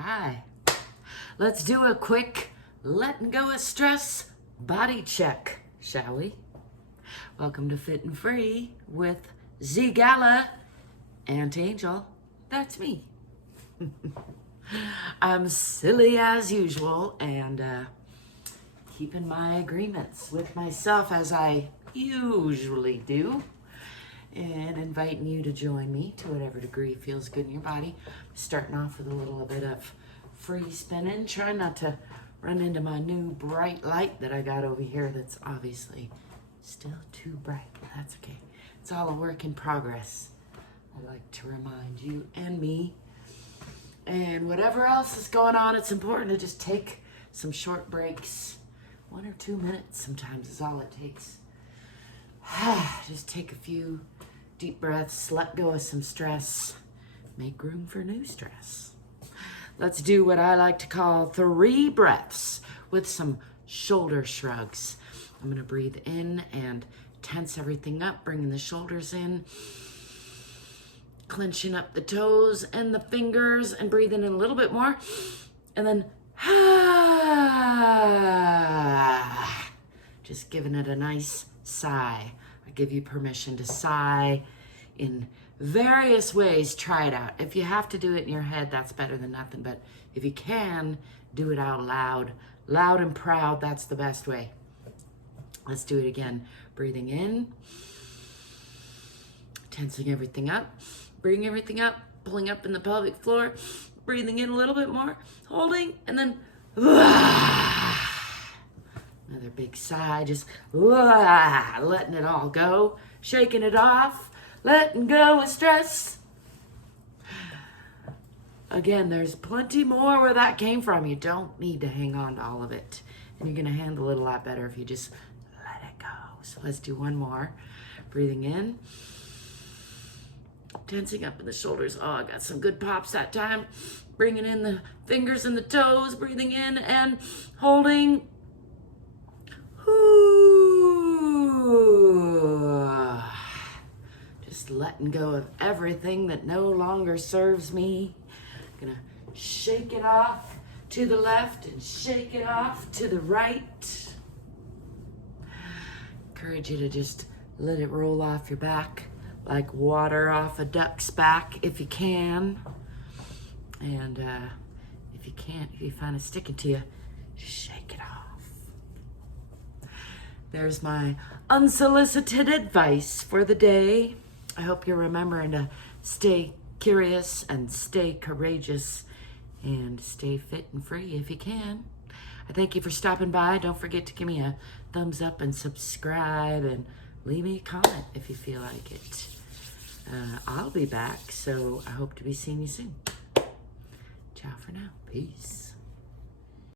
Hi. Let's do a quick letting go of stress body check, shall we? Welcome to Fit and Free with ZGALA, Aunt Angel. That's me. I'm silly as usual and keeping my agreements with myself as I usually do, and inviting you to join me to whatever degree feels good in your body. Starting off with a little bit of free spinning. Try not to run into my new bright light that I got over here that's obviously still too bright. That's okay. It's all a work in progress. I'd like to remind you and me and whatever else is going on, it's important to just take some short breaks. 1 or 2 minutes sometimes is all it takes. Just take a few deep breaths, let go of some stress, make room for new stress. Let's do what I like to call 3 breaths with some shoulder shrugs. I'm gonna breathe in and tense everything up, bringing the shoulders in, clenching up the toes and the fingers, and breathing in a little bit more, and then just giving it a nice sigh. I give you permission to sigh in various ways. Try it out. If you have to do it in your head, that's better than nothing. But if you can, do it out loud. Loud and proud, that's the best way. Let's do it again. Breathing in, tensing everything up, bringing everything up, pulling up in the pelvic floor, breathing in a little bit more, holding, and then another big sigh, just letting it all go, shaking it off, letting go of stress. Again, there's plenty more where that came from. You don't need to hang on to all of it. And you're gonna handle it a lot better if you just let it go. So let's do one more. Breathing in, tensing up in the shoulders. Oh, I got some good pops that time. Bringing in the fingers and the toes, breathing in and holding. Just letting go of everything that no longer serves me. Gonna shake it off to the left and shake it off to the right. Encourage you to just let it roll off your back like water off a duck's back if you can. And if you can't, if you find it sticking to you, shake it off. There's my unsolicited advice for the day. I hope you're remembering to stay curious and stay courageous and stay fit and free if you can. I thank you for stopping by. Don't forget to give me a thumbs up and subscribe and leave me a comment if you feel like it. I'll be back, so I hope to be seeing you soon. Ciao for now. Peace.